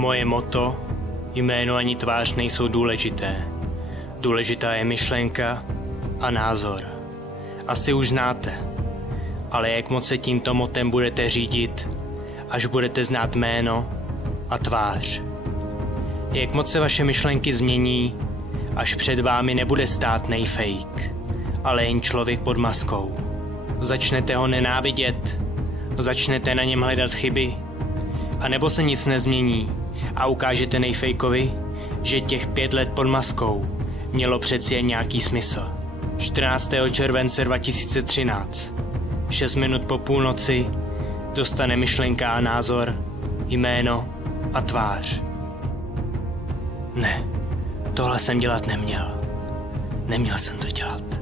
Moje motto, jméno ani tvář nejsou důležité. Důležitá je myšlenka a názor. Asi už znáte, ale jak moc se tímto motem budete řídit, až budete znát jméno a tvář. Jak moc se vaše myšlenky změní, až před vámi nebude stát nejfake, ale jen člověk pod maskou. Začnete ho nenávidět, začnete na něm hledat chyby, anebo se nic nezmění a ukážete nejfejkovi, že těch 5 let pod maskou mělo přeci jen nějaký smysl. 14. července 2013, 6 minut po půlnoci, dostane myšlenka a názor, jméno a tvář. Ne, tohle jsem dělat neměl. Neměl jsem to dělat.